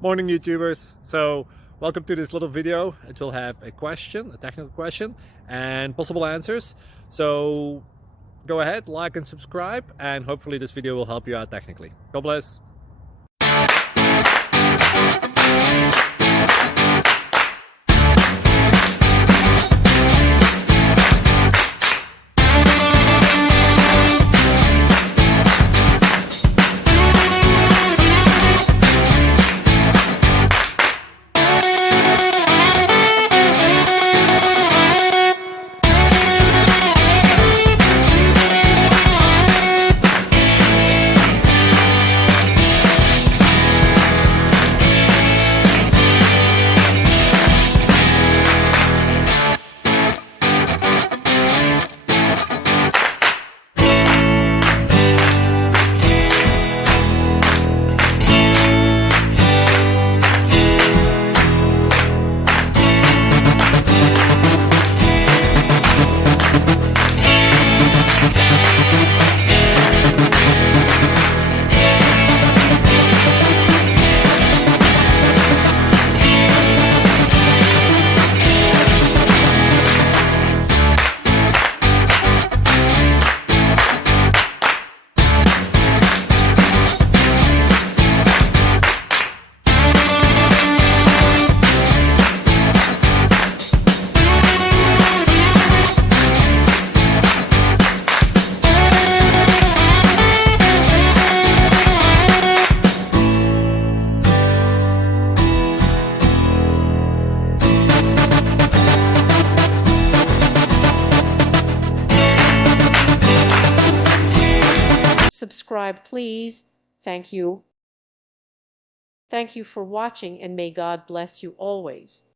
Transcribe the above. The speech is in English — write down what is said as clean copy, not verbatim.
Morning YouTubers. So welcome to this little video. It will have a question, a technical question, and possible answers. So go ahead, like and subscribe, and hopefully this video will help you out technically. God bless. Subscribe, please. Thank you. Thank you for watching, and may God bless you always.